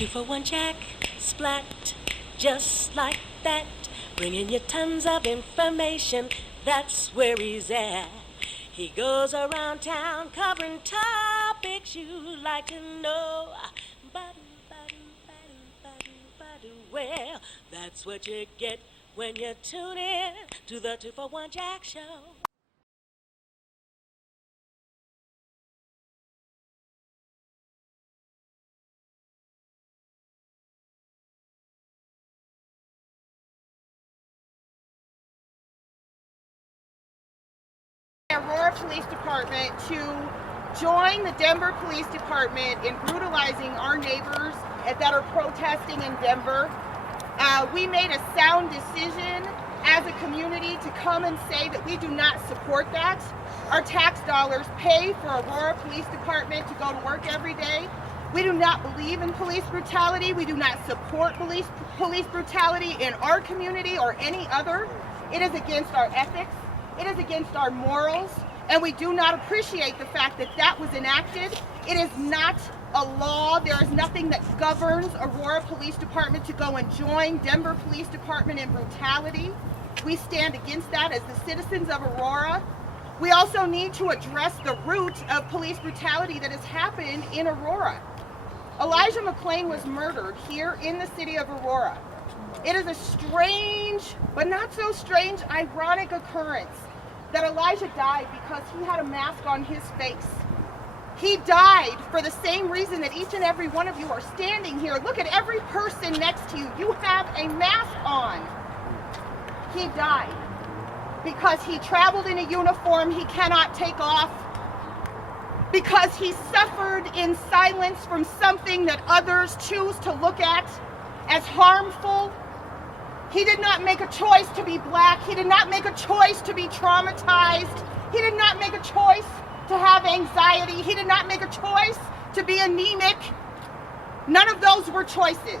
2-for-1 Jack, splat, just like that. Bringing you tons of information, that's where he's at. He goes around town covering topics you'd like to know. Well, that's what you get when you tune in to the 2-for-1 Jack Show. Aurora Police Department to join the Denver Police Department in brutalizing our neighbors that are protesting in Denver. We made a sound decision as a community to come and say that we do not support that. Our tax dollars pay for Aurora Police Department to go to work every day. We do not believe in police brutality. We do not support police brutality in our community or any other. It is against our ethics. It is against our morals, and we do not appreciate the fact that that was enacted. It is not a law. There is nothing that governs Aurora Police Department to go and join Denver Police Department in brutality. We stand against that as the citizens of Aurora. We also need to address the root of police brutality that has happened in Aurora. Elija McClain was murdered here in the city of Aurora. It is a strange, but not so strange, ironic occurrence that Elija died because he had a mask on his face. He died for the same reason that each and every one of you are standing here. Look at every person next to you. You have a mask on. He died because he traveled in a uniform he cannot take off, because he suffered in silence from something that others choose to look at as harmful. He did not make a choice to be black. He did not make a choice to be traumatized. He did not make a choice to have anxiety. He did not make a choice to be anemic. None of those were choices.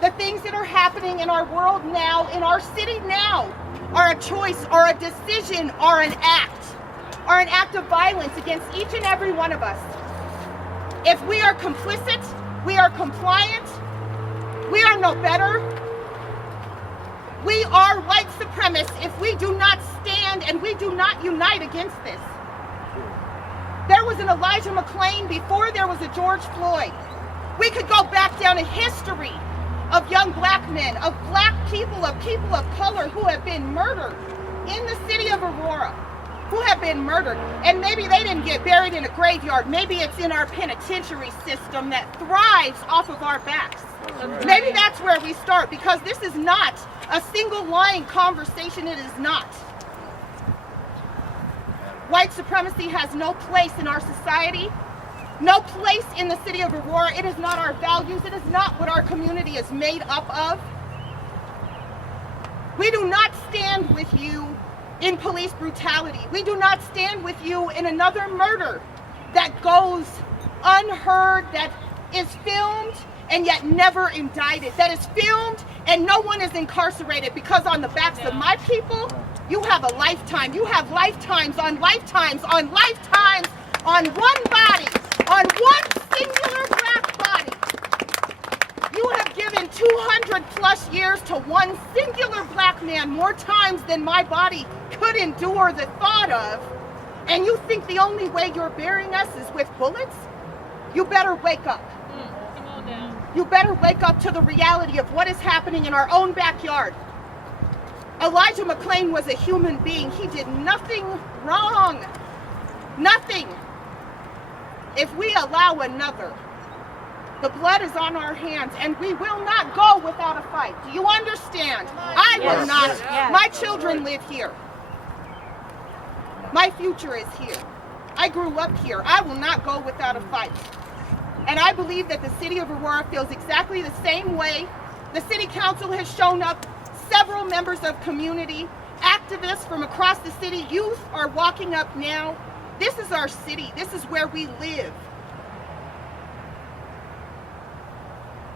The things that are happening in our world now, in our city now, are a choice or a decision or an act of violence against each and every one of us. If we are complicit, we are compliant, we are no better. We are white supremacists if we do not stand and we do not unite against this. There was an Elija McClain before there was a George Floyd. We could go back down a history of young black men, of black people, of people of color who have been murdered in the city of Aurora, who have been murdered. And maybe they didn't get buried in a graveyard. Maybe it's in our penitentiary system that thrives off of our backs. Right. Maybe that's where we start, because this is not a single line conversation. It is not. White supremacy has no place in our society, no place in the city of Aurora. It is not our values. It is not what our community is made up of. We do not stand with you in police brutality. We do not stand with you in another murder that goes unheard, that is filmed and yet never indicted, that is filmed and no one is incarcerated, because on the backs of my people, you have a lifetime. You have lifetimes on lifetimes on lifetimes on one body, on one singular black body. You have given 200 plus years to one singular black man, more times than my body could endure the thought of, and you think the only way you're burying us is with bullets? You better wake up. You better wake up to the reality of what is happening in our own backyard. Elija McClain was a human being. He did nothing wrong. Nothing. If we allow another, the blood is on our hands, and we will not go without a fight. Do you understand? I will not. Yes. My children live here. My future is here. I grew up here. I will not go without a fight. And I believe that the city of Aurora feels exactly the same way. The city council has shown up, several members of community, activists from across the city, youth are walking up now. This is our city. This is where we live.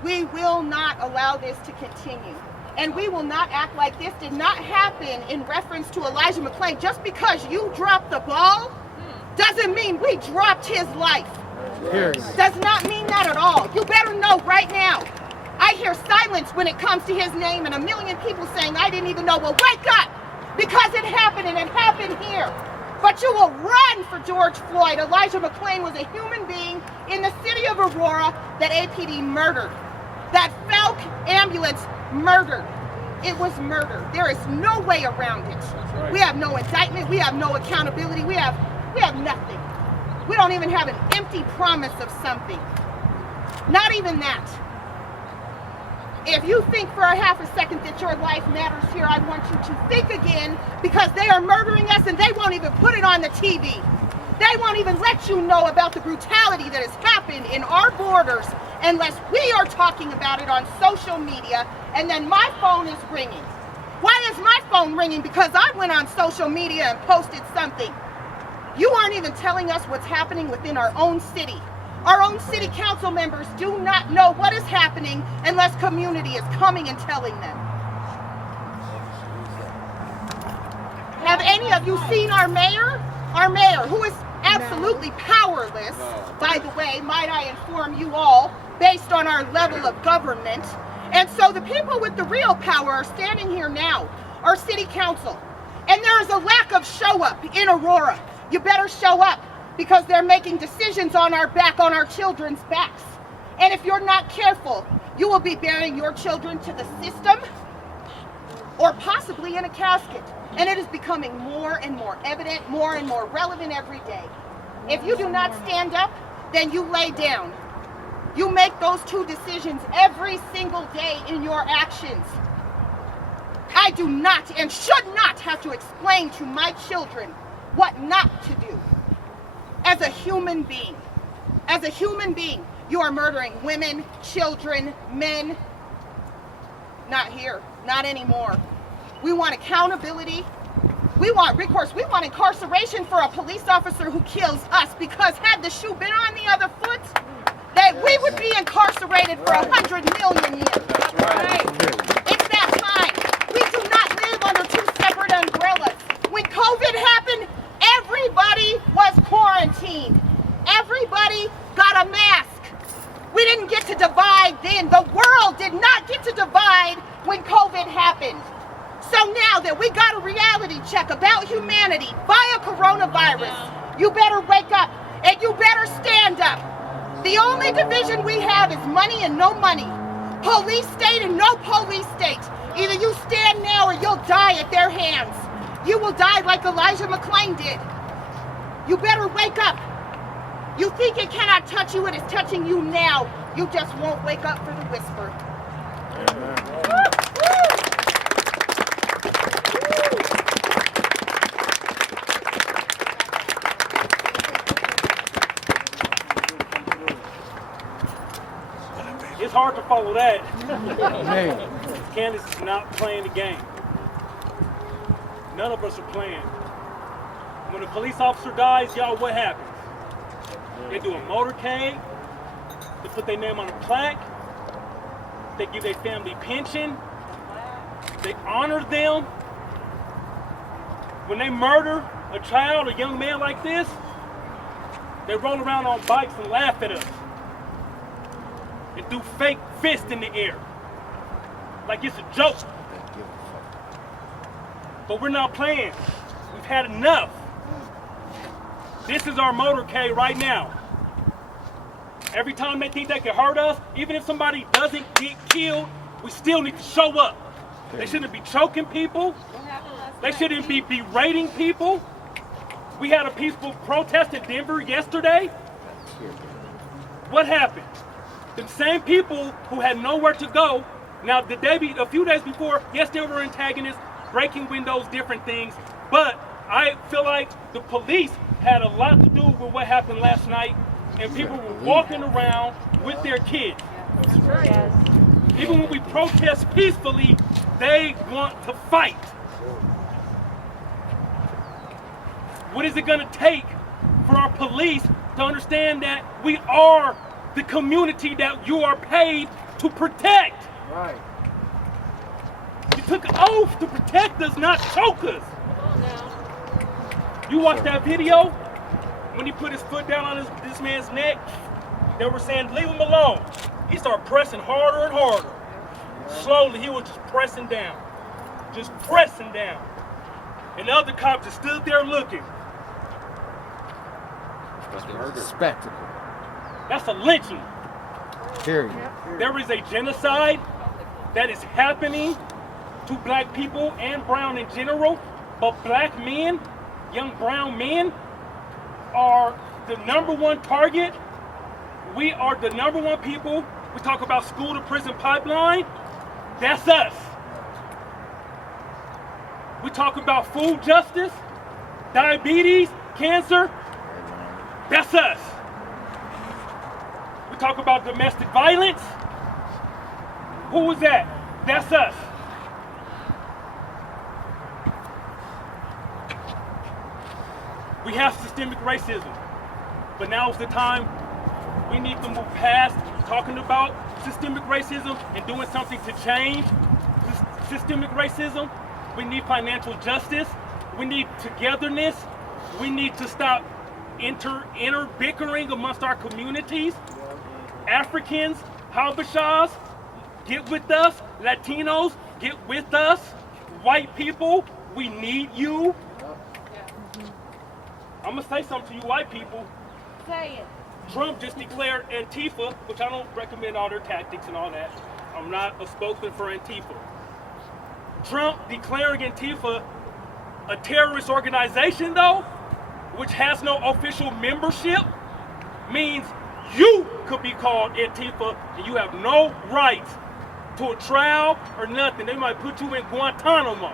We will not allow this to continue. And we will not act like this did not happen in reference to Elija McClain. Just because you dropped the ball doesn't mean we dropped his life. Does not mean that at all. You better know right now. I hear silence when it comes to his name and a million people saying, I didn't even know. Well, wake up, because it happened, and it happened here. But you will run for George Floyd. Elija McClain was a human being in the city of Aurora that APD murdered. That Falk ambulance murdered. It was murder. There is no way around it. Right. We have no indictment. We have no accountability. We have nothing. We don't even have an empty promise of something. Not even that. If you think for a half a second that your life matters here, I want you to think again, because they are murdering us and they won't even put it on the TV. They won't even let you know about the brutality that has happened in our borders unless we are talking about it on social media, and then my phone is ringing. Why is my phone ringing? Because I went on social media and posted something. You aren't even telling us what's happening within our own city. Our own city council members do not know what is happening unless community is coming and telling them. Have any of you seen our mayor? Our mayor, who is absolutely powerless, by the way, might I inform you all, based on our level of government. And so the people with the real power are standing here now, our city council. And there is a lack of show up in Aurora. You better show up, because they're making decisions on our back, on our children's backs. And if you're not careful, you will be bearing your children to the system, or possibly in a casket. And it is becoming more and more evident, more and more relevant every day. If you do not stand up, then you lay down. You make those two decisions every single day in your actions. I do not and should not have to explain to my children what not to do. As a human being, you are murdering women, children, men. Not here, not anymore. We want accountability. We want recourse. We want incarceration for a police officer who kills us, because had the shoe been on the other foot, that we would be incarcerated for 100 million years. Right. It's that time. We do not live under two separate umbrellas. When COVID happened, everybody was quarantined. Everybody got a mask. We didn't get to divide then. The world did not get to divide when COVID happened. So now that we got a reality check about humanity via coronavirus, you better wake up and you better stand up. The only division we have is money and no money. Police state and no police state. Either you stand now or you'll die at their hands. You will die like Elija McClain did. You better wake up. You think it cannot touch you, it is touching you now. You just won't wake up for the whisper. It's hard to follow that. Candace is not playing the game. None of us are playing. When a police officer dies, y'all, what happens? They do a motorcade. They put their name on a plaque. They give their family pension. They honor them. When they murder a child, a young man like this, they roll around on bikes and laugh at us. And do fake fists in the air. Like it's a joke. But we're not playing. We've had enough. This is our motorcade right now. Every time they think they can hurt us, even if somebody doesn't get killed, we still need to show up. They shouldn't be choking people. They shouldn't be berating people. We had a peaceful protest in Denver yesterday. What happened? The same people who had nowhere to go, now a few days before, yes, they were antagonists, breaking windows, different things, but I feel like the police had a lot to do with what happened last night, and people were walking around with their kids. Even when we protest peacefully, they want to fight. What is it going to take for our police to understand that we are the community that you are paid to protect? Right. You took an oath to protect us, not choke us. You watch that video, When he put his foot down on this man's neck, they were saying, leave him alone. He started pressing harder and harder. Slowly, he was just pressing down. Just pressing down. And the other cop just stood there looking. Spectacle. That's a lynching. Period. There is a genocide that is happening to black people and brown in general, but black men, young brown men, are the #1 target. We are the #1 people. We talk about school to prison pipeline. That's us. We talk about food justice, diabetes, cancer. That's us. We talk about domestic violence. Who was that? That's us. We have systemic racism, but now is the time we need to move past talking about systemic racism and doing something to change systemic racism. We need financial justice. We need togetherness. We need to stop inner bickering amongst our communities. Africans, Habeshas, get with us. Latinos, get with us. White people, we need you. I'm gonna say something to you white people. Say it. Trump just declared Antifa, which I don't recommend all their tactics and all that. I'm not a spokesman for Antifa. Trump declaring Antifa a terrorist organization, though, which has no official membership, means you could be called Antifa and you have no right to a trial or nothing. They might put you in Guantanamo.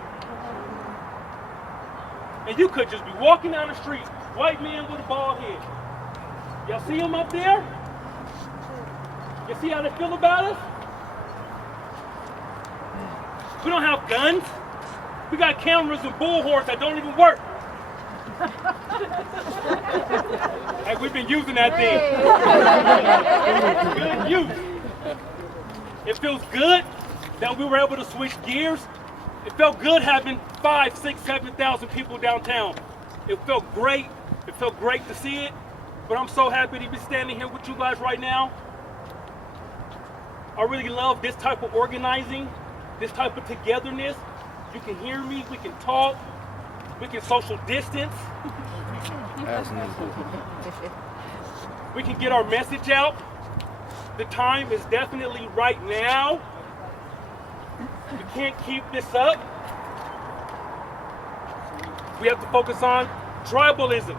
And you could just be walking down the street, white man with a bald head. Y'all see him up there? You see how they feel about us? We don't have guns. We got cameras and bullhorns that don't even work. Hey, we've been using that thing. Good use. It feels good that we were able to switch gears. It felt good having 5, 6, 7,000 people downtown. It felt great. It felt great to see it. But I'm so happy to be standing here with you guys right now. I really love this type of organizing, this type of togetherness. You can hear me, we can talk, we can social distance. We can get our message out. The time is definitely right now. We can't keep this up. We have to focus on tribalism.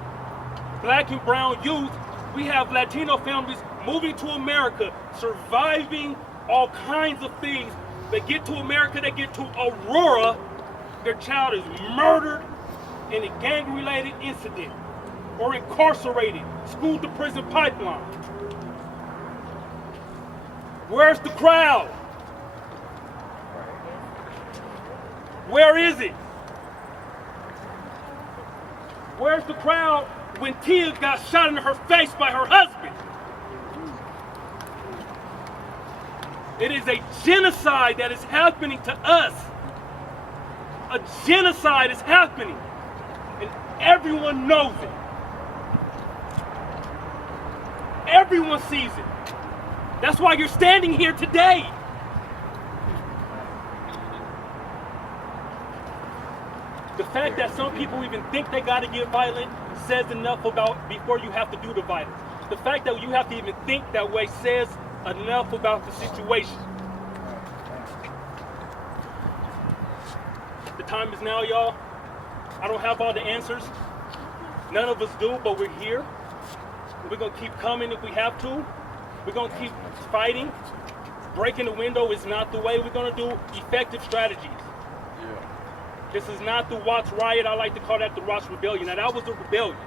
Black and brown youth, we have Latino families moving to America, surviving all kinds of things. They get to America, they get to Aurora, their child is murdered in a gang-related incident or incarcerated, school to prison pipeline. Where's the crowd? Where is it? Where's the crowd when Tia got shot in her face by her husband? It is a genocide that is happening to us. A genocide is happening, and everyone knows it. Everyone sees it. That's why you're standing here today. The fact that some people even think they gotta get violent says enough about before you have to do the violence. The fact that you have to even think that way says enough about the situation. The time is now, y'all. I don't have all the answers. None of us do, but we're here. We're gonna keep coming if we have to. We're gonna keep fighting. Breaking the window is not the way. We're gonna do effective strategies. This is not the Watts riot. I like to call that the Watts rebellion. Now that was a rebellion.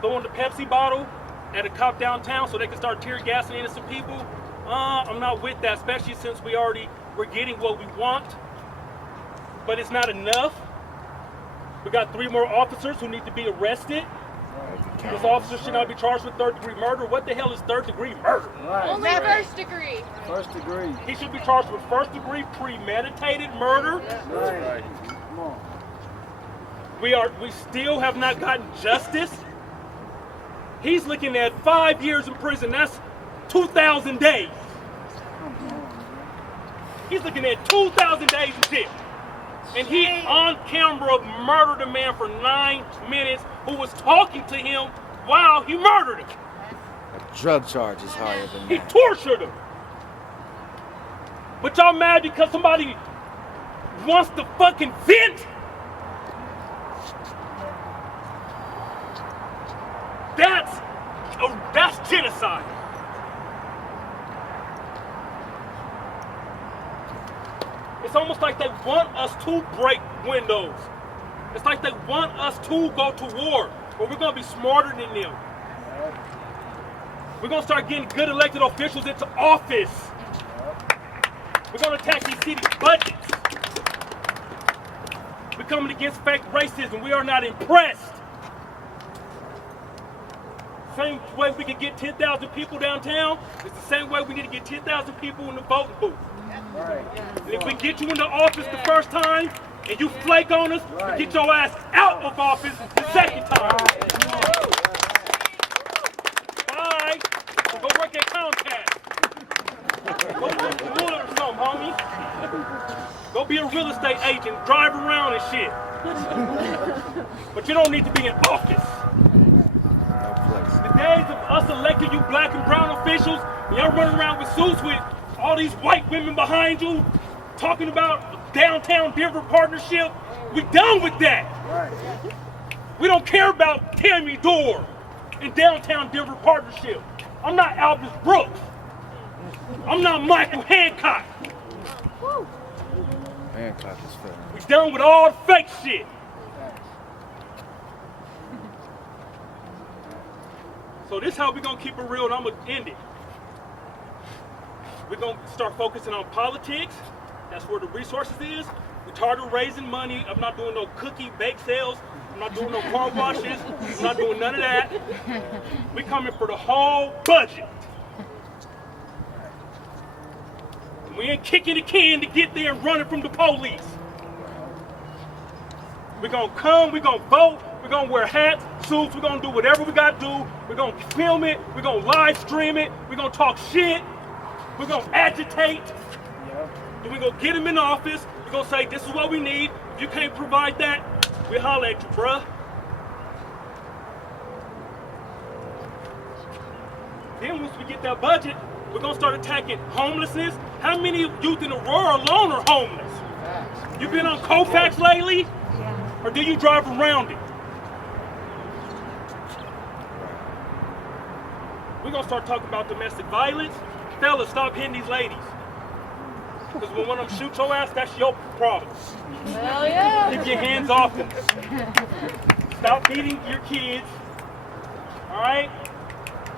Throwing the Pepsi bottle at a cop downtown so they can start tear gassing innocent people. I'm not with that, especially since we're getting what we want. But it's not enough. We got 3 more officers who need to be arrested. This officer should not be charged with 3rd-degree murder. What the hell is 3rd-degree murder? Right. Only first degree. First degree. He should be charged with 1st-degree premeditated murder. Right. Come on. We still have not gotten justice. He's looking at 5 years in prison. That's 2,000 days. He's looking at 2,000 days in jail. And he, on camera, murdered a man for 9 minutes who was talking to him while he murdered him. A drug charge is higher than He that. tortured him. But y'all mad because somebody wants to fucking vent? That's genocide. It's almost like they want us to break windows. It's like they want us to go to war, but we're gonna be smarter than them. We're gonna start getting good elected officials into office. We're gonna attack these city budgets. We're coming against fake racism. We are not impressed. Same way we can get 10,000 people downtown, it's the same way we need to get 10,000 people in the voting booth. And if we get you into office the first time and you flake on us, we get your ass out of office the second time. Bye. Go work at Comcast. Go work for Wood or something, homie. Go be a real estate agent, drive around and shit. But you don't need to be in office. The days of us electing you black and brown officials, and y'all running around with suits with all these white women behind you, talking about downtown Denver partnership, we done with that. We don't care about Tammy Dorr and downtown Denver partnership. I'm not Albus Brooks. I'm not Michael Hancock. Hancock is fair. We done with all the fake shit. So this is how we're gonna keep it real, and I'm gonna end it. We're gonna start focusing on politics. That's where the resources is. We're tired of raising money. I'm not doing no cookie bake sales. I'm not doing no car washes. I'm not doing none of that. We coming for the whole budget. And we ain't kicking the can to get there and running from the police. We're gonna come, we're gonna vote, we're gonna wear hats, suits, we're gonna do whatever we gotta do. We're gonna film it, we're gonna live stream it, we're gonna talk shit, we're gonna agitate, and we're gonna get them in office. We're gonna say, this is what we need. If you can't provide that, we holler at you, bruh. Then once we get that budget, we're gonna start attacking homelessness. How many youth in Aurora alone are homeless? You been on Kofax lately? Or do you drive around it? We're gonna start talking about domestic violence. Fellas, stop hitting these ladies. Because when one of them shoot your ass, that's your problem. Hell yeah. Keep your hands off them. Stop beating your kids. All right?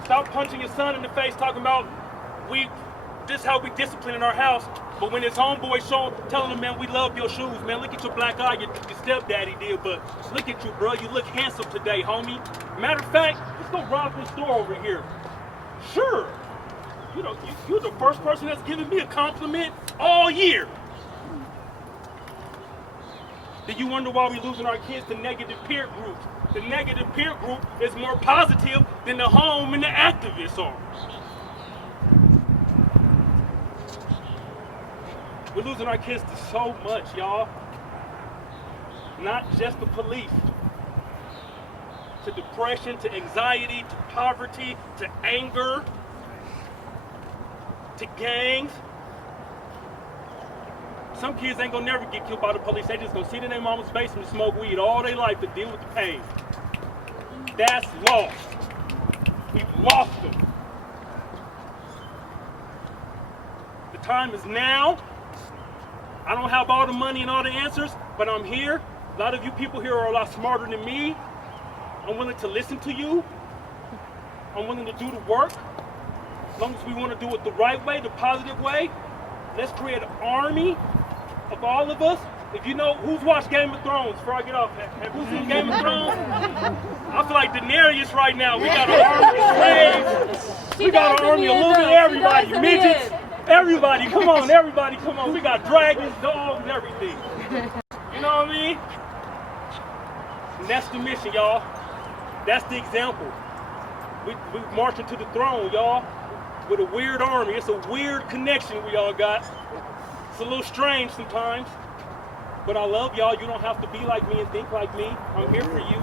Stop punching your son in the face talking about this is how we discipline in our house. But when his homeboy telling him, man, we love your shoes, man, look at your black eye, your stepdaddy did, but look at you, bro, you look handsome today, homie. Matter of fact, let's go rob this store over here. Sure. You know, you're the first person that's given me a compliment all year. Do you wonder why we're losing our kids to negative peer groups? The negative peer group is more positive than the home and the activists are. We're losing our kids to so much, y'all. Not just the police. To depression, to anxiety, to poverty, to anger, to gangs. Some kids ain't gonna never get killed by the police. They just gonna sit in their mama's basement and smoke weed all their life to deal with the pain. That's lost. We've lost them. The time is now. I don't have all the money and all the answers, but I'm here. A lot of you people here are a lot smarter than me. I'm willing to listen to you. I'm willing to do the work. As long as we want to do it the right way, the positive way, let's create an army of all of us. If you know, who's watched Game of Thrones before I get off? Have you seen Game of Thrones? I feel like Daenerys right now. We got an army of slaves. We got an army of losing everybody, midgets. Everybody, come on, everybody, come on. We got dragons, dogs, and everything. You know what I mean? And that's the mission, y'all. That's the example. We marching to the throne, y'all, with a weird army. It's a weird connection we all got. It's a little strange sometimes, but I love y'all. You don't have to be like me and think like me. I'm here for you.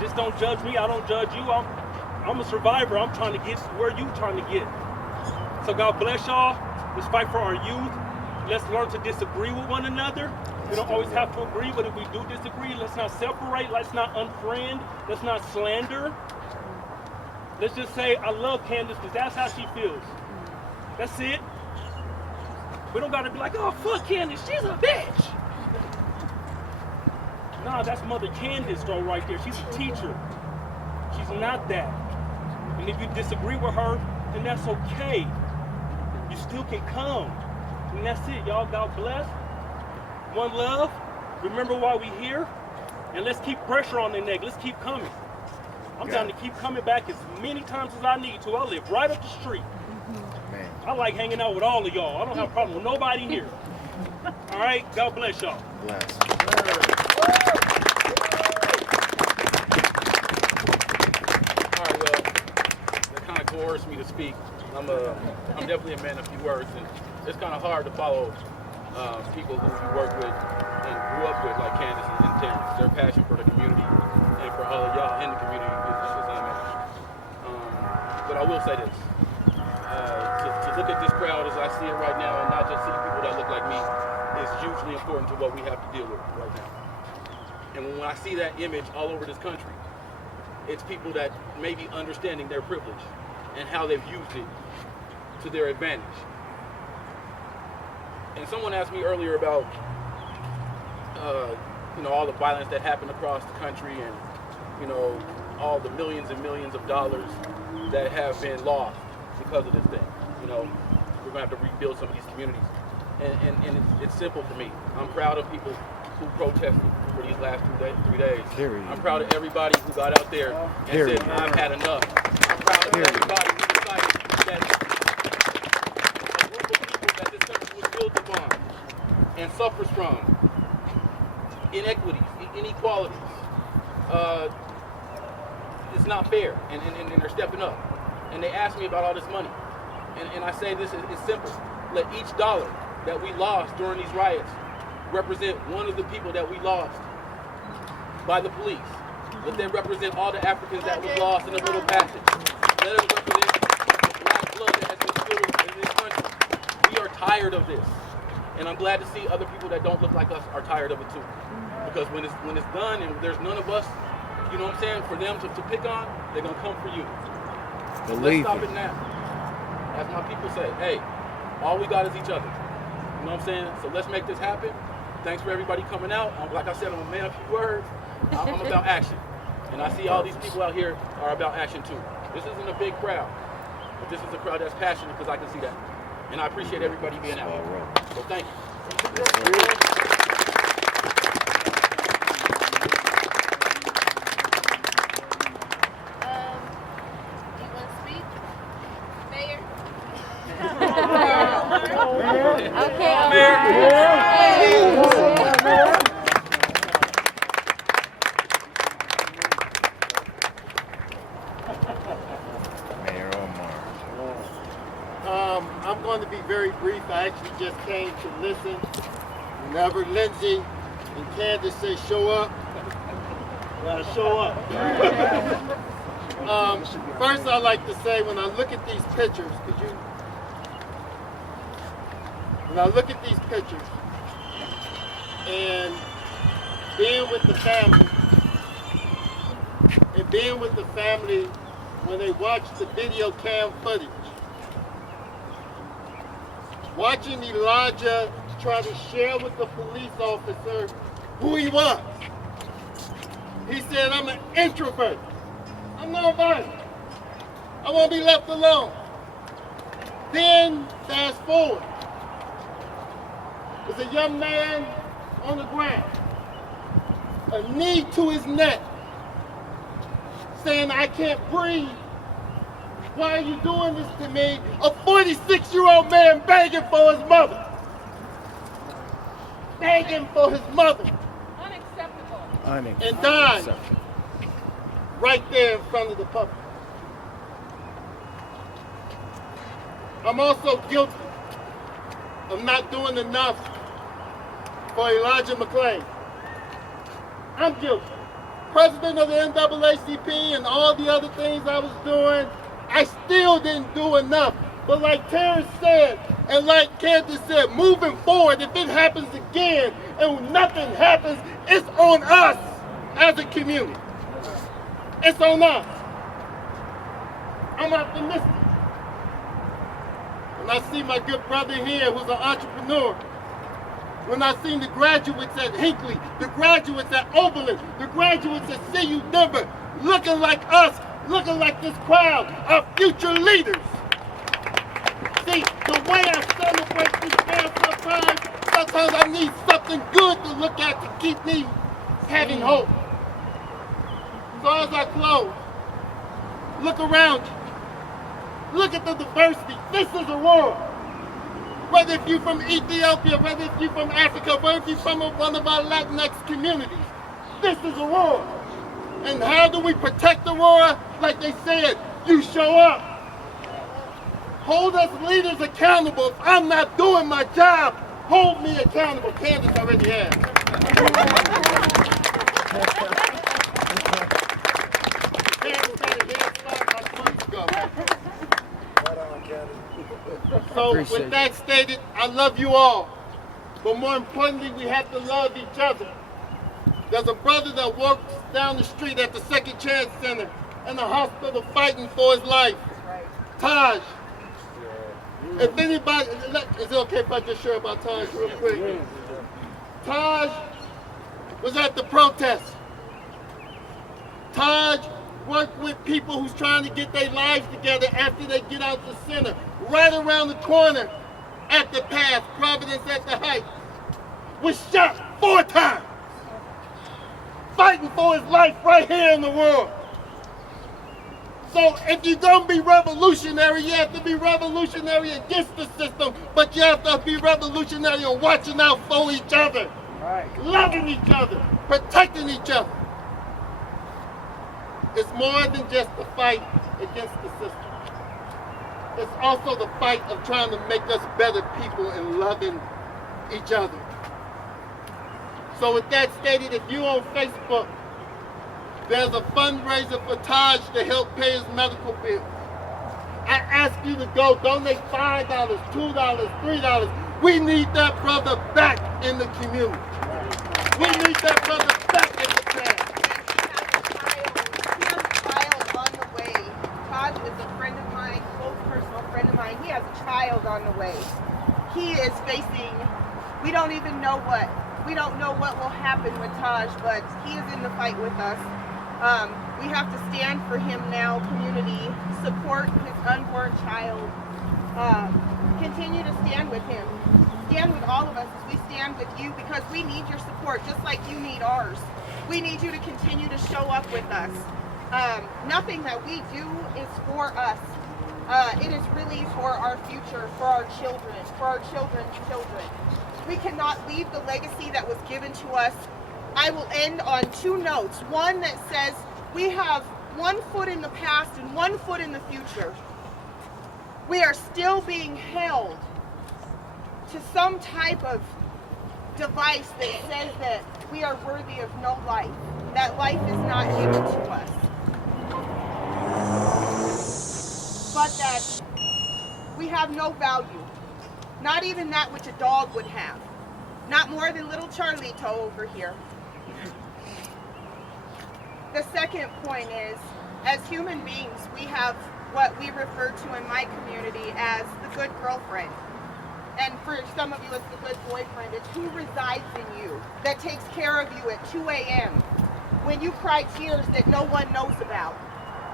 Just don't judge me. I don't judge you. I'm a survivor. I'm trying to get where you trying to get. So God bless y'all. Let's fight for our youth. Let's learn to disagree with one another. We don't always have to agree, but if we do disagree, let's not separate. Let's not unfriend. Let's not slander. Let's just say, I love Candace because that's how she feels. That's it. We don't got to be like, oh, fuck Candace, she's a bitch. Nah, that's Mother Candace, though, right there. She's a teacher. She's not that. And if you disagree with her, then that's okay. You still can come. And that's it, y'all. God bless. One love. Remember why we here. And let's keep pressure on their neck. Let's keep coming. I'm down to keep coming back as many times as I need to. I live right up the street. Man. I like hanging out with all of y'all. I don't have a problem with nobody here. All right? God bless y'all. Bless. All right, well, that kind of coerced me to speak. I'm definitely a man of few words, and it's kind of hard to follow people who you work with and grew up with, like Candace and Terrence. Their passion for the community and for all of y'all in the community is unmatched. But I will say this. To look at this crowd as I see it right now and not just see people that look like me is hugely important to what we have to deal with right now. And when I see that image all over this country, it's people that may be understanding their privilege and how they've used it to their advantage. And someone asked me earlier about all the violence that happened across the country and all the millions and millions of dollars that have been lost because of this thing. We're gonna have to rebuild some of these communities. And it's simple for me. I'm proud of people who protested for these last 3 days. Period. I'm proud of everybody who got out there and Period. said, I've had enough. I'm proud of everybody who decided that a group of people that this country was built upon and suffers from inequities, inequalities. It's not fair, and they're stepping up. And they ask me about all this money. And I say this is simple. Let each dollar that we lost during these riots represent one of the people that we lost by the police. Let them represent all the Africans that was lost in the Middle Passage. Let them represent the black blood that has been spilled in this country. We are tired of this. And I'm glad to see other people that don't look like us are tired of it too. Because when it's done and there's none of us, for them to pick on, they're gonna come for you. Believe Let's stop it. it now. As my people say, hey, all we got is each other. You know what I'm saying? So let's make this happen. Thanks for everybody coming out. Like I said, I'm a man of few words. I'm about action. And I see all these people out here are about action too. This isn't a big crowd, but this is a crowd that's passionate because I can see that. And I appreciate everybody being out here. So thank you. You want to speak? Mayor? Okay, Mayor. Mayor Omar. I'm going to be very brief. I actually just came to listen. Whenever Lindsay and Candace say show up, gotta show up. First, I'd like to say when I look at these pictures, when I look at these pictures and being with the family, when they watch the video cam footage, watching Elijah try to share with the police officer who he was. He said, I'm an introvert. I'm nonviolent. I want to be left alone. Then, fast forward. There's a young man on the ground, a knee to his neck, saying, I can't breathe. Why are you doing this to me? A 46-year-old man begging for his mother. Begging for his mother. Unacceptable. and died right there in front of the public. I'm also guilty of not doing enough for Elija McClain. I'm guilty. President of the NAACP and all the other things I was doing, I still didn't do enough. But like Terrence said, and like Candace said, moving forward, if it happens again and nothing happens, it's on us as a community. It's on us. I'm optimistic. When I see my good brother here who's an entrepreneur, when I seen the graduates at Hinckley, the graduates at Oberlin, the graduates at CU Denver, looking like us, looking like this crowd, our future leaders. See, the way I celebrate this man sometimes I need something good to look at to keep me having hope. So as I close, look around you. Look at the diversity. This is Aurora. Whether if you're from Ethiopia, whether if you're from Africa, whether if you're from one of our Latinx communities, this is Aurora. And how do we protect Aurora? Like they said, you show up. Hold us leaders accountable. If I'm not doing my job, hold me accountable. Candace already has. Candace had a head start like months ago. So with that stated, I love you all. But more importantly, we have to love each other. There's a brother that walks down the street at the Second Chance Center in the hospital fighting for his life. Taj. If anybody, is it okay if I just share about Taj real quick? Taj was at the protest. Taj worked with people who's trying to get their lives together after they get out the center. Right around the corner at the path, Providence at the Heights, was shot 4 times. Fighting for his life right here in the world. So if you're going to be revolutionary, you have to be revolutionary against the system, but you have to be revolutionary on watching out for each other, loving each other, protecting each other. It's more than just the fight against the system. It's also the fight of trying to make us better people and loving each other. So with that stated, if you're on Facebook, there's a fundraiser for Taj to help pay his medical bills. I ask you to go donate $5, $2, $3. We need that brother back in the community. We need that brother back in the town. He has a child on the way. Taj is a friend of mine, close personal friend of mine. He has a child on the way. He is facing, we don't even know what. We don't know what will happen with Taj, but he is in the fight with us. We have to stand for him now, community, support his unborn child, continue to stand with him. Stand with all of us as we stand with you because we need your support just like you need ours. We need you to continue to show up with us. Nothing that we do is for us. It is really for our future, for our children, for our children's children. We cannot leave the legacy that was given to us. I will end on 2 notes. One that says we have 1 foot in the past and 1 foot in the future. We are still being held to some type of device that says that we are worthy of no life, that life is not given to us. But that we have no value, not even that which a dog would have, not more than little Charlito over here. The second point is, as human beings, we have what we refer to in my community as the good girlfriend. And for some of you, it's the good boyfriend. It's who resides in you, that takes care of you at 2 a.m. when you cry tears that no one knows about.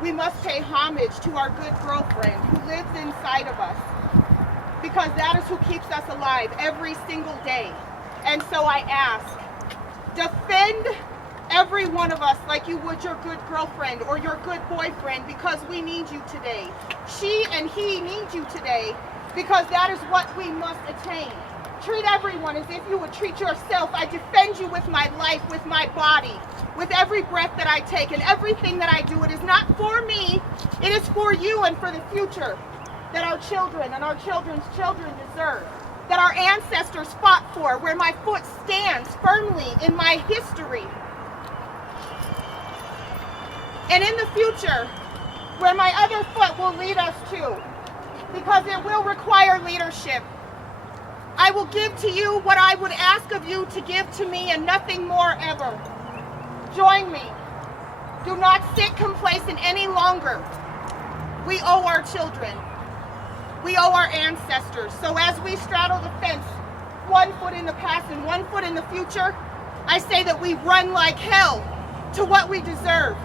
We must pay homage to our good girlfriend who lives inside of us, because that is who keeps us alive every single day. And so I ask, defend every one of us like you would your good girlfriend or your good boyfriend, because we need you today. She and he need you today, because that is what we must attain. Treat everyone as if you would treat yourself. I defend you with my life, with my body, with every breath that I take and everything that I do. It is not for me, it is for you and for the future that our children and our children's children deserve, that our ancestors fought for, where my foot stands firmly in my history. And in the future, where my other foot will lead us to, because it will require leadership. I will give to you what I would ask of you to give to me and nothing more ever. Join me. Do not sit complacent any longer. We owe our children. We owe our ancestors. So as we straddle the fence, one foot in the past and one foot in the future, I say that we run like hell to what we deserve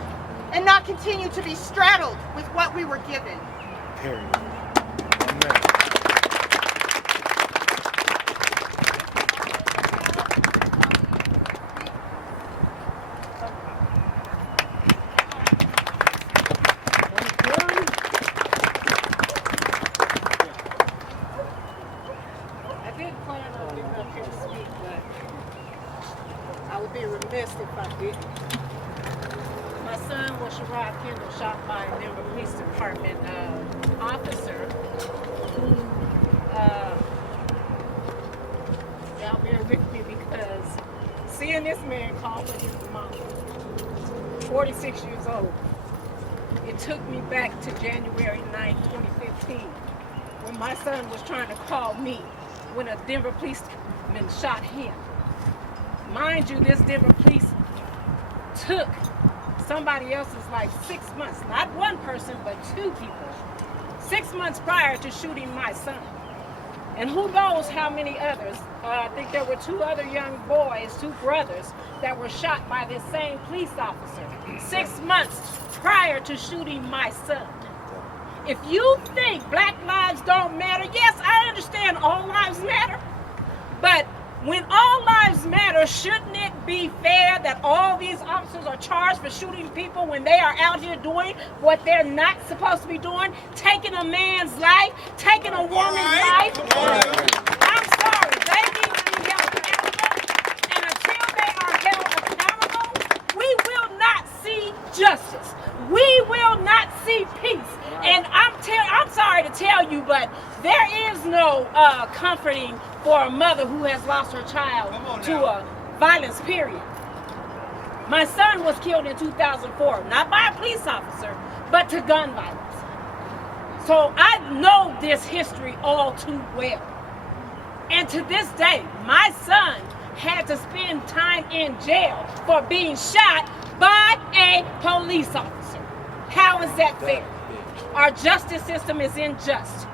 and not continue to be straddled with what we were given. Period. Amen. I didn't plan on getting up here to speak, but I would be remiss if I didn't. My son was shot by a Denver Police Department officer who, y'all bear with me because seeing this man call for his mom, 46 years old, it took me back to January 9th, 2015, when my son was trying to call me when a Denver policeman shot him. Mind you, this Denver police took somebody else's life 6 months, not one person, but two people, 6 months prior to shooting my son. And who knows how many others. I think there were two other young boys, two brothers, that were shot by this same police officer 6 months prior to shooting my son. If you think black lives don't matter, yes, I understand all lives matter, but when all lives matter, shouldn't it be fair that all these officers are charged for shooting people when they are out here doing what they're not supposed to be doing? Taking a man's life, taking a woman's life? I'm sorry, they need to be held accountable. And until they are held accountable, we will not see justice. We will not see peace. And I'm sorry to tell you, but there is no comforting for a mother who has lost her child to a violence, period. My son was killed in 2004, not by a police officer, but to gun violence. So I know this history all too well. And to this day, my son had to spend time in jail for being shot by a police officer. How is that fair? Our justice system is unjust.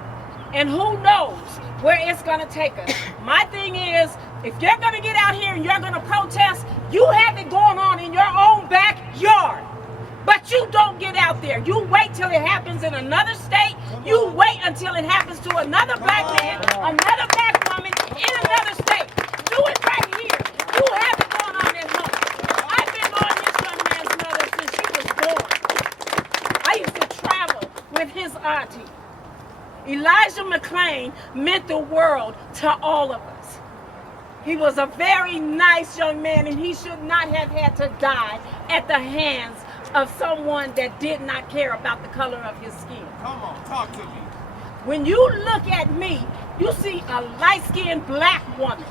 And who knows where it's going to take us. My thing is, if you're going to get out here and you're going to protest, you have it going on in your own backyard. But you don't get out there. You wait till it happens in another state. You wait until it happens to another black man, another black woman in another state. Do it right here. You have it going on at home. I've been knowing this young man's mother since she was born. I used to travel with his auntie. Elija McClain meant the world to all of us. He was a very nice young man, and he should not have had to die at the hands of someone that did not care about the color of his skin. Come on, talk to me. When you look at me, you see a light-skinned black woman.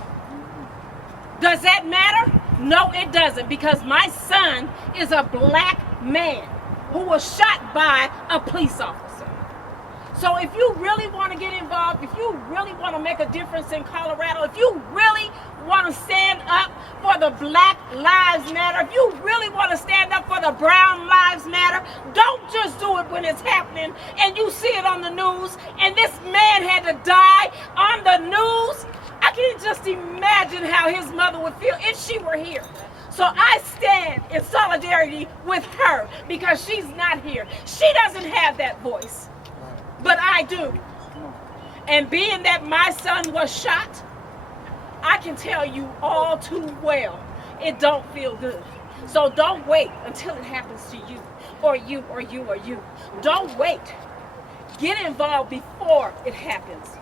Does that matter? No, it doesn't, because my son is a black man who was shot by a police officer. So if you really want to get involved, if you really want to make a difference in Colorado, if you really want to stand up for the Black Lives Matter, if you really want to stand up for the Brown Lives Matter, don't just do it when it's happening and you see it on the news and this man had to die on the news. I can just imagine how his mother would feel if she were here. So I stand in solidarity with her because she's not here. She doesn't have that voice. But I do. And being that my son was shot, I can tell you all too well, it don't feel good. So don't wait until it happens to you, or you, or you, or you. Don't wait. Get involved before it happens.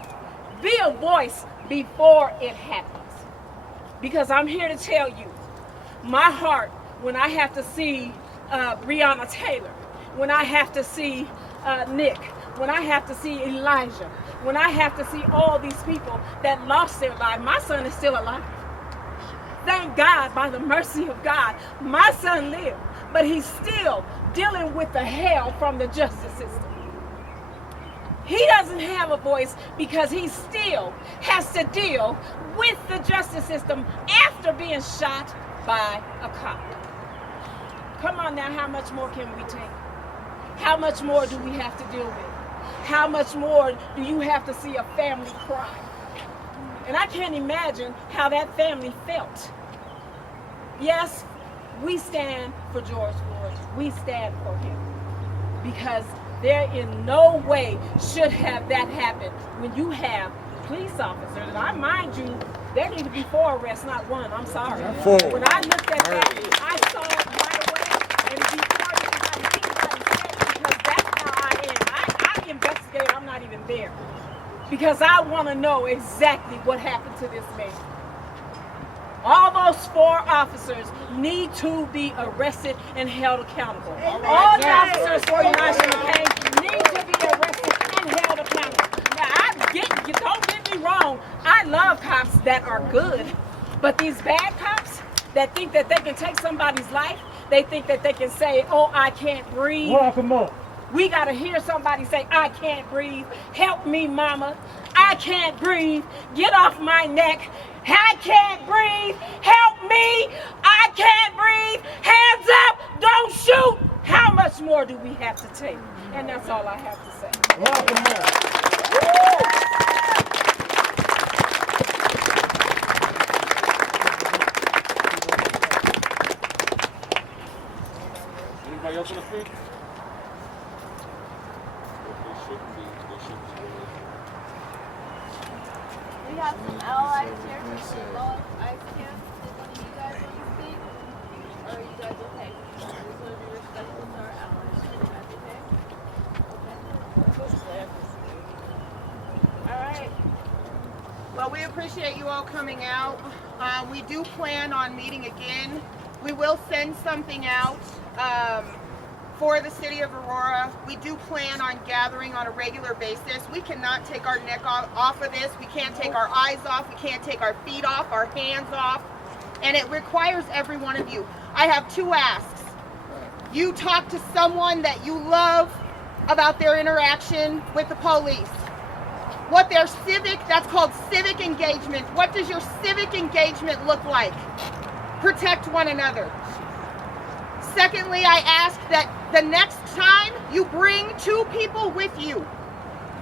Be a voice before it happens. Because I'm here to tell you, my heart, when I have to see Breonna Taylor, when I have to see Nick, when I have to see Elijah, when I have to see all these people that lost their life, my son is still alive. Thank God, by the mercy of God, my son lived, but he's still dealing with the hell from the justice system. He doesn't have a voice because he still has to deal with the justice system after being shot by a cop. Come on now, how much more can we take? How much more do we have to deal with? How much more do you have to see a family cry? And I can't imagine how that family felt. Yes, we stand for George Floyd. We stand for him. Because there in no way should have that happen when you have police officers. And I mind you, there need to be 4 arrests, not 1. I'm sorry. 4. When I looked at that, I saw it right away. And before anybody said, because that's how I am. I investigate, I'm not even there. Because I want to know exactly what happened to this man. All those 4 officers need to be arrested and held accountable. All the officers for Elija McClain need to be arrested and held accountable. Now, don't get me wrong. I love cops that are good, but these bad cops that think that they can take somebody's life, they think that they can say, "Oh, I can't breathe." Welcome up. We got to hear somebody say, "I can't breathe. Help me, mama. I can't breathe. Get off my neck. I can't breathe. Help me. I can't breathe. Hands up. Don't shoot." How much more do we have to take? And that's all I have to say. Welcome up. Anybody else want to speak? We have some allies here from the Love Ice Camp. Did one of you guys want to speak? Or are you guys okay? We just want to be respectful to our allies. You guys okay? Okay. All right. Well, we appreciate you all coming out. We do plan on meeting again. We will send something out for the city of Aurora. We do plan on gathering on a regular basis. We cannot take our neck off of this. We can't take our eyes off. We can't take our feet off, our hands off. And it requires every one of you. I have 2 asks. You talk to someone that you love about their interaction with the police. What their that's called civic engagement. What does your civic engagement look like? Protect one another. Secondly, I ask that the next time you bring 2 people with you.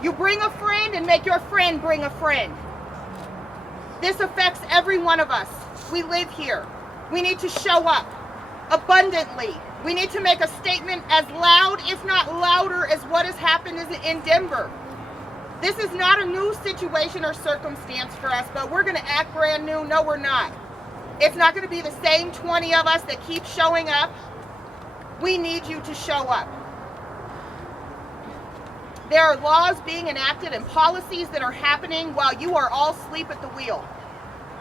You bring a friend and make your friend bring a friend. This affects every one of us. We live here. We need to show up abundantly. We need to make a statement as loud, if not louder, as what has happened in Denver. This is not a new situation or circumstance for us, but we're going to act brand new. No, we're not. It's not going to be the same 20 of us that keep showing up. We need you to show up. There are laws being enacted and policies that are happening while you are all asleep at the wheel.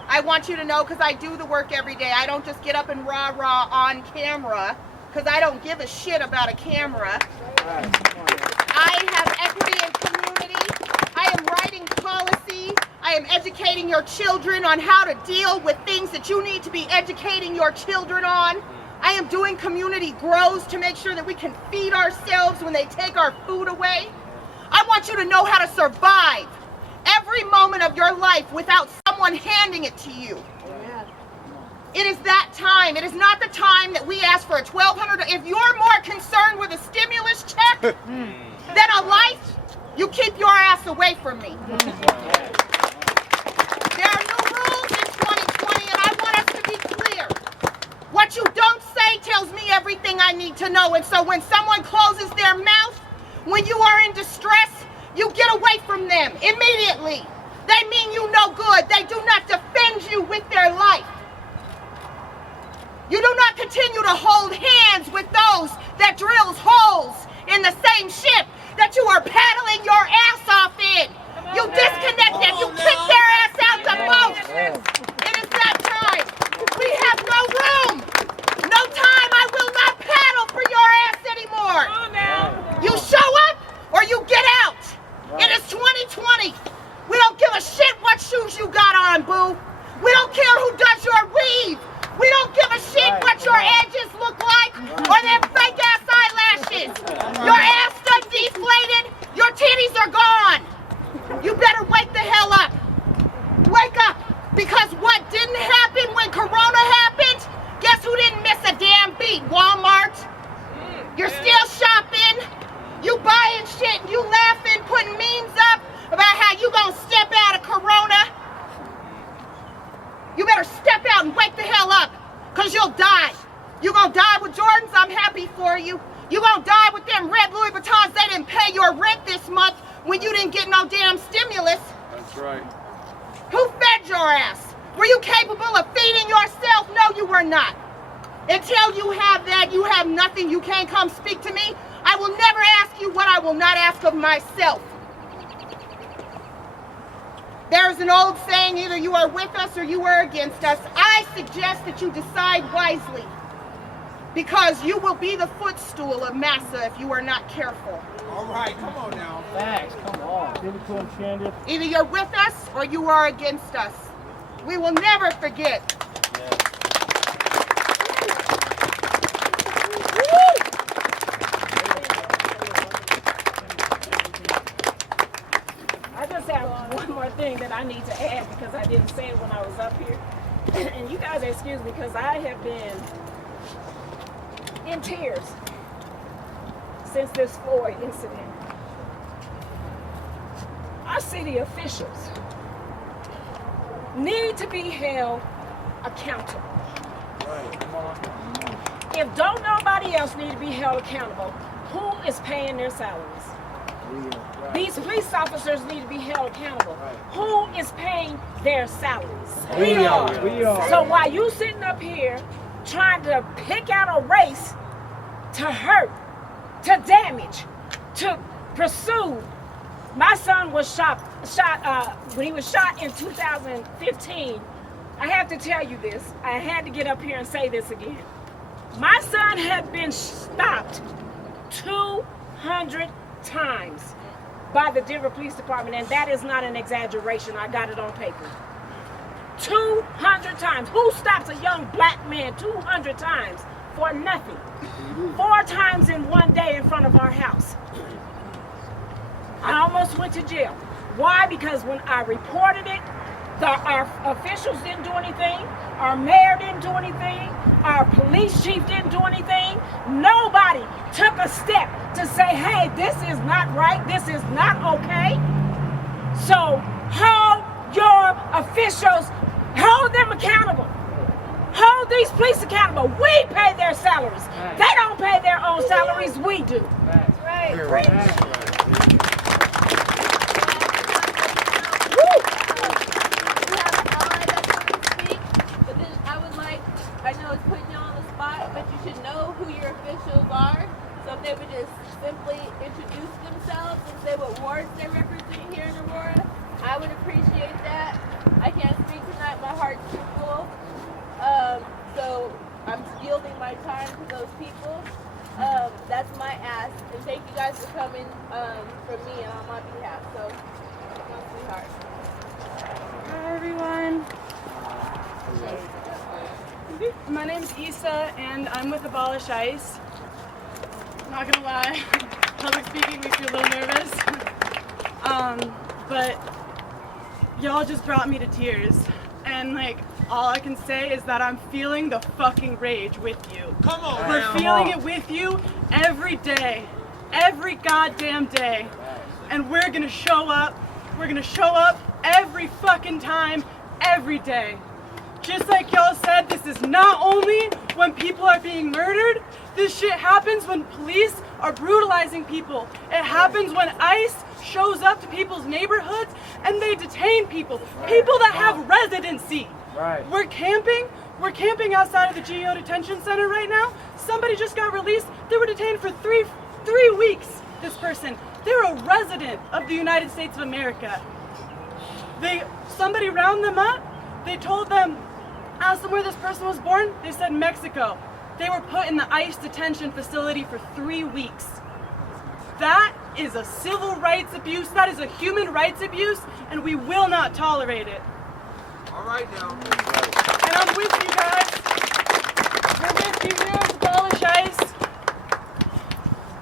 I want you to know, because I do the work every day. I don't just get up and rah-rah on camera, because I don't give a shit about a camera. I have equity and community. I am writing policy. I am educating your children on how to deal with things that you need to be educating your children on. I am doing community grows to make sure that we can feed ourselves when they take our food away. I want you to know how to survive every moment of your life without someone handing it to you. It is that time. It is not the time that we ask for a $1,200. If you're more concerned with a stimulus check than a life, you keep your ass away from me. There are new rules in 2020, and I want us to be clear. What you don't say tells me everything I need to know. And so when someone closes their mouth, when you are in distress, you get away from them immediately. They mean you no good. They do not defend you with their life. You do not continue to hold hands with those that drills holes in the same ship that you are paddling your ass off in. You disconnect them. You kick their ass out You're still shopping. You buying shit and you laughing, putting memes up about how you gonna step out of Corona. You better step out and wake the hell up, cause you'll die. You gonna die with Jordans, I'm happy for you. You gonna die with them red Louis Vuittons, they didn't pay your rent this month when you didn't get no damn stimulus. That's right. Who fed your ass? Were you capable of feeding yourself? No, you were not. Until you have that, you have nothing. You can't come speak to me. I will never ask you what I will not ask of myself. There's an old saying, either you are with us or you are against us. I suggest that you decide wisely, because you will be the footstool of massa if you are not careful. All right, come on now. Facts, come on. Give it to him, Shandy. Either you're with us or you are against us. We will never forget. I just have one more thing that I need to add because I didn't say it when I was up here. And you guys excuse me because I have been in tears since this Floyd incident. Our city officials need to be held accountable. Right, come on. If don't nobody else need to be held accountable, who is paying their salaries? Right. These police officers need to be held accountable. Right. Who is paying their salaries? We are. We are. So while you sitting up here trying to pick out a race to hurt, to damage, to pursue, my son was shot when he was shot in 2015. I have to tell you this. I had to get up here and say this again. My son had been stopped 200 times by the Denver Police Department, and that is not an exaggeration. I got it on paper. 200 times. Who stops a young black man 200 times for nothing? 4 times in one day in front of our house. I almost went to jail. Why? Because when I reported it, our officials didn't do anything, our mayor didn't do anything, our police chief didn't do anything. Nobody took a step to say, hey, this is not right, this is not okay. So hold your officials, hold them accountable. Hold these police accountable. We pay their salaries. Right. They don't pay their own salaries, we do. Right. Right. So if they would just simply introduce themselves and say what wards they represent here in Aurora, I would appreciate that. I can't speak tonight, my heart's too full. So I'm yielding my time to those people. That's my ask. And thank you guys for coming from me and on my behalf. So, my sweetheart. Hi everyone. My name is Issa and I'm with Abolish ICE. Not gonna lie, public speaking makes me a little nervous. But y'all just brought me to tears. And like, all I can say is that I'm feeling the fucking rage with you. Come on, We're now. feeling it with you every day. Every goddamn day. And we're gonna show up. We're gonna show up every fucking time, every day. Just like y'all said, this is not only when people are being murdered, this shit happens when police are brutalizing people. It happens when ICE shows up to people's neighborhoods and they detain people. People that have residency. Right. We're camping outside of the GEO detention center right now. Somebody just got released. They were detained for three weeks, this person. They're a resident of the United States of America. Somebody rounded them up. They told them, asked them where this person was born. They said Mexico. They were put in the ICE detention facility for 3 weeks. That is a civil rights abuse. That is a human rights abuse, and we will not tolerate it. All right now. And I'm with you guys. We're with you here at Abolish ICE.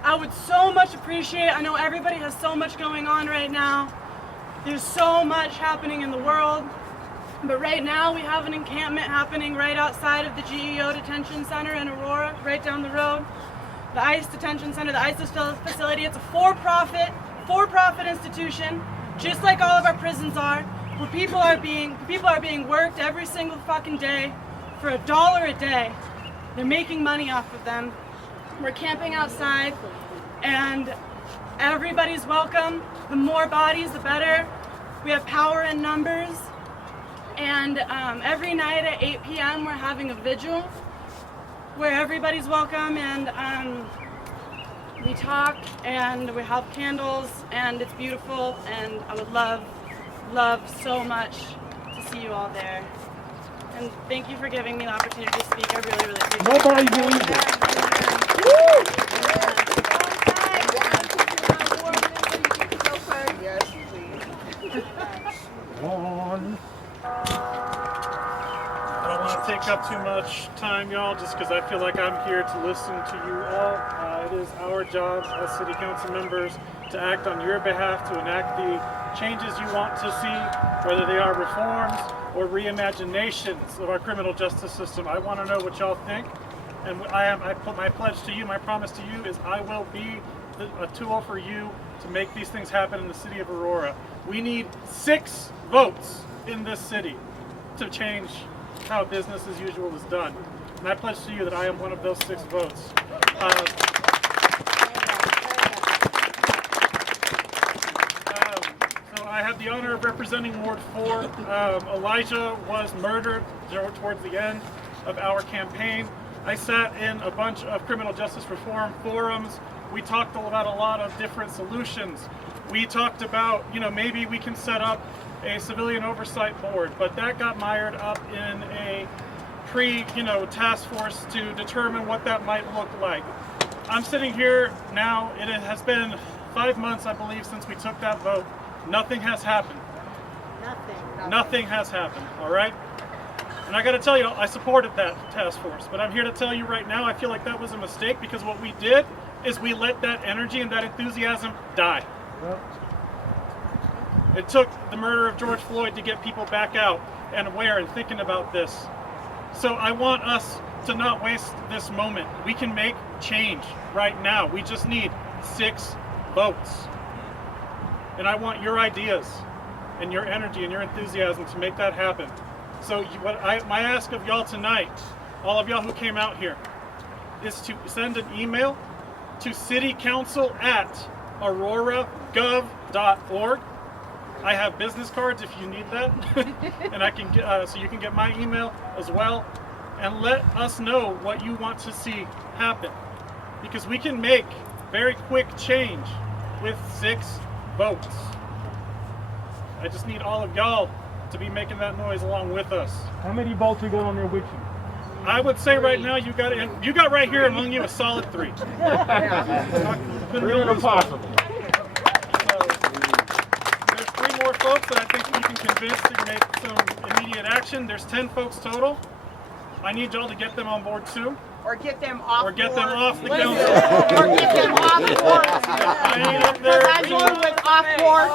I would so much appreciate, I know everybody has so much going on right now. There's so much happening in the world. But right now we have an encampment happening right outside of the GEO detention center in Aurora, right down the road. the ICE detention center, the ICE facility. It's a for-profit institution, just like all of our prisons are, where people are being worked every single fucking day for $1 a day. They're making money off of them. We're camping outside, and everybody's welcome. The more bodies, the better. We have power in numbers. And every night at 8 p.m. we're having a vigil where everybody's welcome, and we talk and we have candles, and it's beautiful, and I would love so much to see you all there. And thank you for giving me the opportunity to speak. I really, really appreciate it. Nobody believes it. Yes, please. One. I don't want to take up too much time, y'all, just because I feel like I'm here to listen to you all. It is our job as city council members to act on your behalf, to enact the changes you want to see, whether they are reforms or reimaginations of our criminal justice system. I want to know what y'all think, and I put my pledge to you, my promise to you is I will be a tool for you to make these things happen in the city of Aurora. We need 6 votes in this city to change how business as usual is done. And I pledge to you that I am one of those 6 votes. So I have the honor of representing Ward 4. Elijah was murdered towards the end of our campaign. I sat in a bunch of criminal justice reform forums. We talked about a lot of different solutions. We talked about, maybe we can set up a civilian oversight board, but that got mired up in a task force to determine what that might look like. I'm sitting here now, it has been 5 months, I believe, since we took that vote. Nothing has happened. Nothing has happened, all right? And I gotta tell you, I supported that task force, but I'm here to tell you right now, I feel like that was a mistake, because what we did is we let that energy and that enthusiasm die. It took the murder of George Floyd to get people back out and aware and thinking about this. So I want us to not waste this moment. We can make change right now. We just need 6 votes. And I want your ideas and your energy and your enthusiasm to make that happen. So my ask of y'all tonight, all of y'all who came out here, is to send an email to citycouncil@auroragov.org. I have business cards if you need that, and I can get, so you can get my email as well, and let us know what you want to see happen, because we can make very quick change with 6 votes. I just need all of y'all to be making that noise along with us. How many votes we got on there with you? I would say right now you got right here among you a solid 3. 3 impossible. There's 3 more folks that I think we can convince to make some immediate action. There's 10 folks total. I need y'all to get them on board too. Or get them off Or get them board. off the council. Or get them off board. I ain't up Because I'm there. going with off board.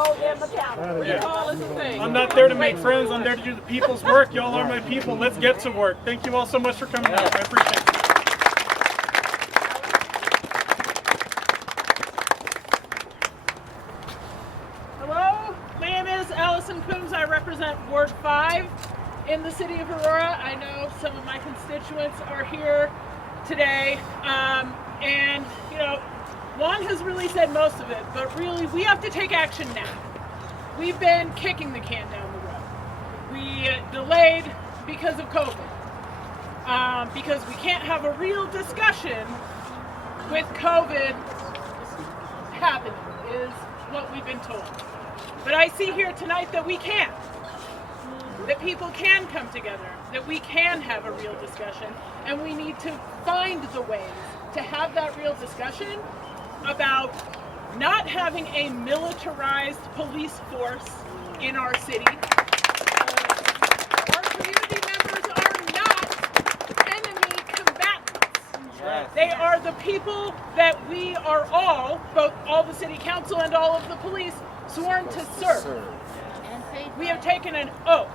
I'm not there to make friends. I'm there to do the people's work. Y'all are my people. Let's get to work. Thank you all so much for coming out. I appreciate it. Hello, my name is Allison Coombs. I represent Ward 5 in the city of Aurora. I know some of my constituents are here today, and Juan has really said most of it, but really we have to take action now. We've been kicking the can down the road. We delayed because of COVID, because we can't have a real discussion with COVID happening, is what we've been told. But I see here tonight that we can. That people can come together, that we can have a real discussion, and we need to find the ways to have that real discussion about not having a militarized police force in our city. Our community members are not enemy combatants. Yes. They are the people that we are all the city council and all of the police, sworn to serve. We have taken an oath.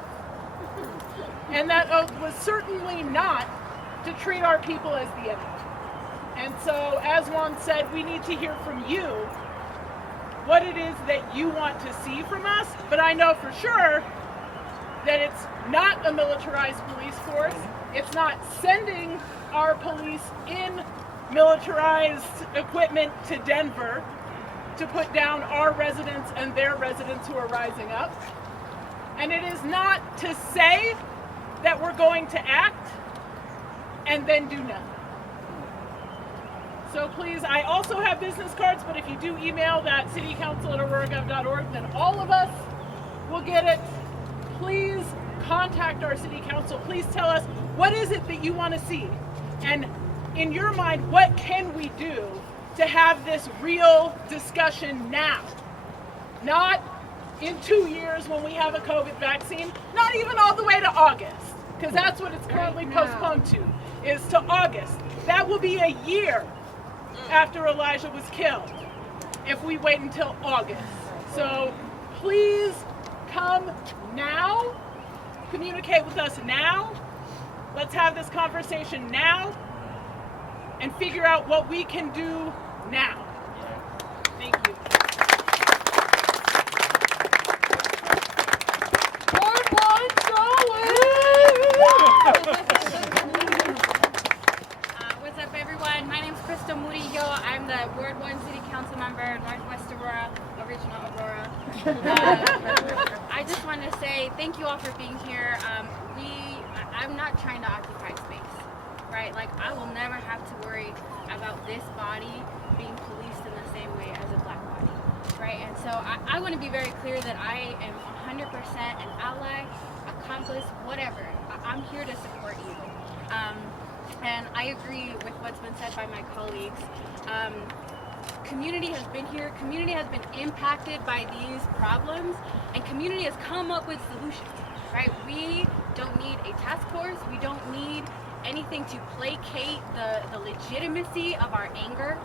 And that oath was certainly not to treat our people as the enemy. And so, as Juan said, we need to hear from you what it is that you want to see from us. But I know for sure that it's not a militarized police force. It's not sending our police in militarized equipment to Denver to put down our residents and their residents who are rising up. And it is not to say that we're going to act and then do nothing. So please, I also have business cards, but if you do email that citycouncil@auroragov.org, then all of us will get it. Please contact our city council. Please tell us, what is it that you want to see? And in your mind, what can we do to have this real discussion now? Not in 2 years when we have a COVID vaccine, not even all the way to August, because that's what it's currently postponed to, is to August. That will be a year after Elijah was killed if we wait until August. So please come now, communicate with us now. Let's have this conversation now and figure out what we can do now. Thank you. What's up, everyone? My name is Crystal Murillo. I'm the Ward 1 City Council member, Northwest Aurora, original Aurora. I just want to say thank you all for being here. I'm not trying to occupy space, right? Like, I will never have to worry about this body being policed in the same way as a black body, right? And so I want to be very clear that I am 100% an ally, accomplice, whatever. I'm here to support you. And I agree with what's been said by my colleagues. Community has been here, community has been impacted by these problems, and community has come up with solutions, right? We don't need a task force, we don't need anything to placate the legitimacy of our anger,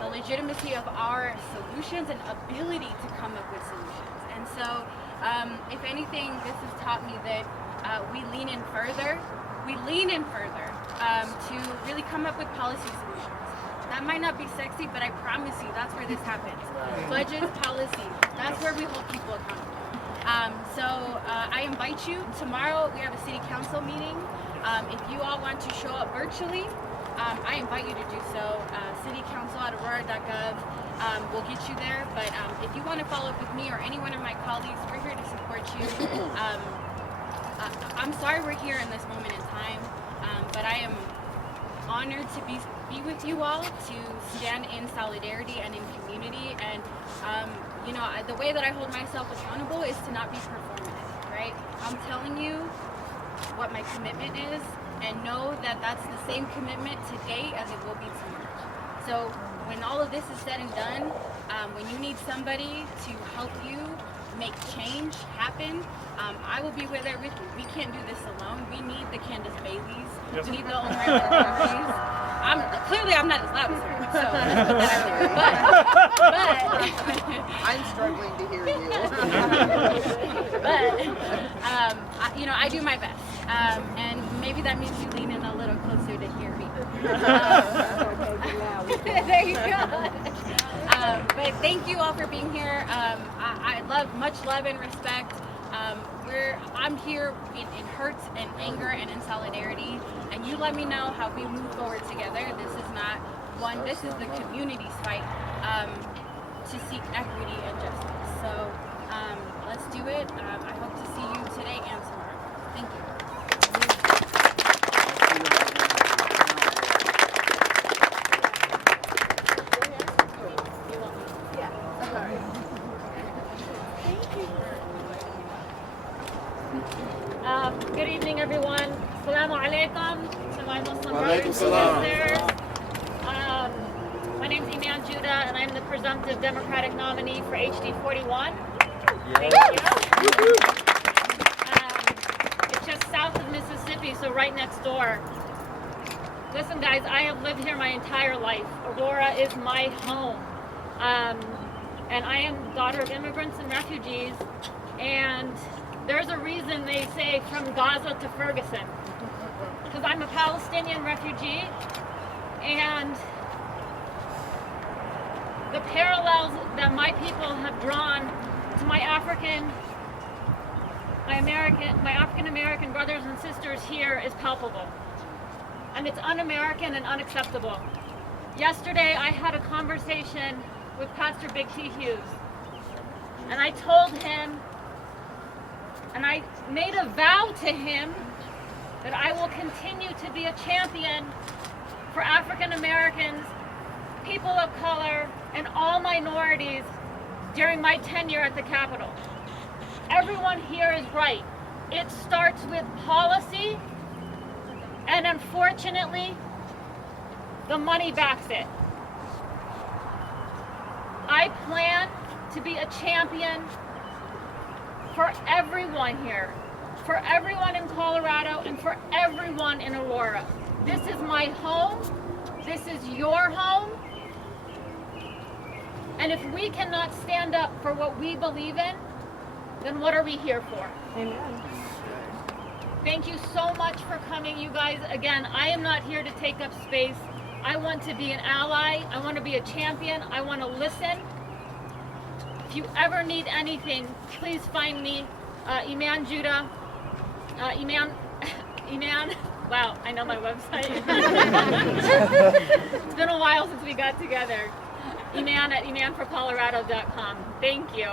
the legitimacy of our solutions and ability to come up with solutions. And so, if anything, this has taught me that we lean in further to really come up with policy solutions. That might not be sexy, but I promise you that's where this happens. Budget, policy, that's where we hold people accountable. So I invite you, tomorrow we have a city council meeting. If you all want to show up virtually, I invite you to do so. citycouncil@aurora.gov will get you there. But if you want to follow up with me or any one of my colleagues, we're here to support you. I'm sorry we're here in this moment in time, but I am honored to be with you all, to stand in solidarity and in community. And you know, the way that I hold myself accountable is to not be performative, right? I'm telling you what my commitment is, and know that that's the same commitment today as it will be tomorrow. So when all of this is said and done, when you need somebody to help you make change happen, I will be there with you. We can't do this alone. We need the Candace Baileys. Yes. We need the Omarah Baileys. Clearly I'm not as loud as her, so let's put that out there. But I'm struggling to hear you. but you know, I do my best, and maybe that means you lean in a little closer to hear me. There you go. But thank you all for being here. I love, much love and respect. I'm here in hurts and anger and in solidarity, and you let me know how we move forward together. This is not one, this is the community's fight to seek equity and justice. So let's do it. I hope to see you today and tomorrow. Thank you. Good evening, everyone. Assalamu alaikum to my Muslim Walaikum brothers salam. and sisters. My name is Iman Judah, and I'm the presumptive Democratic nominee for HD 41. Thank you. It's just south of Mississippi, so right next door. Listen, guys, I have lived here my entire life. Aurora is my home. And I am the daughter of immigrants and refugees, and there's a reason they say from Gaza to Ferguson. Because I'm a Palestinian refugee, And the parallels that my people have drawn to my African American brothers and sisters here is palpable. And it's un-American and unacceptable. Yesterday I had a conversation with Pastor Big T. Hughes. And I told him, and I made a vow to him, that I will continue to be a champion for African Americans, people of color, and all minorities during my tenure at the Capitol. Everyone here is right. It starts with policy, and unfortunately, the money backs it. I plan to be a champion for everyone here, for everyone in Colorado, and for everyone in Aurora. This is my home. This is your home. And if we cannot stand up for what we believe in, then what are we here for? Amen. Thank you so much for coming, you guys. Again, I am not here to take up space. I want to be an ally. I want to be a champion. I want to listen. If you ever need anything, please find me, Iman Judah. Iman, wow, I know my website. It's been a while since we got together. Iman at imanforcolorado.com. Thank you.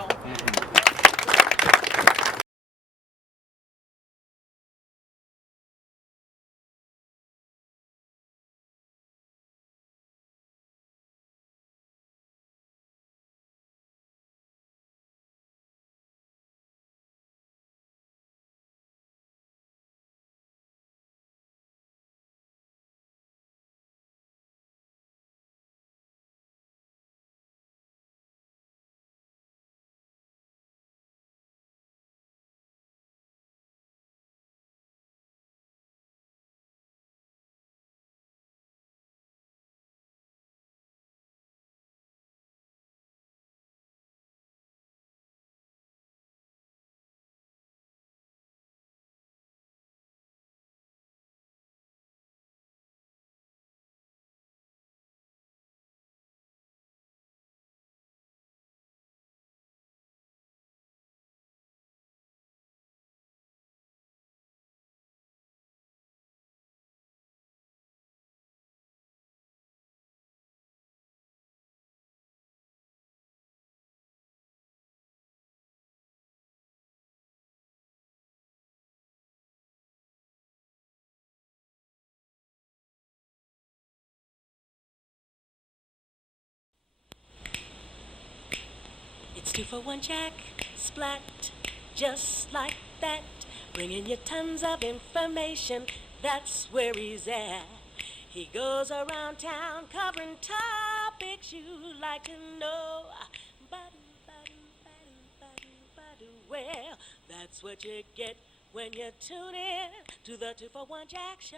It's 2 for 1 Jack, splat, just like that. Bringing you tons of information, that's where he's at. He goes around town covering topics you'd like to know. Well, that's what you get when you tune in to the 2 for 1 Jack Show.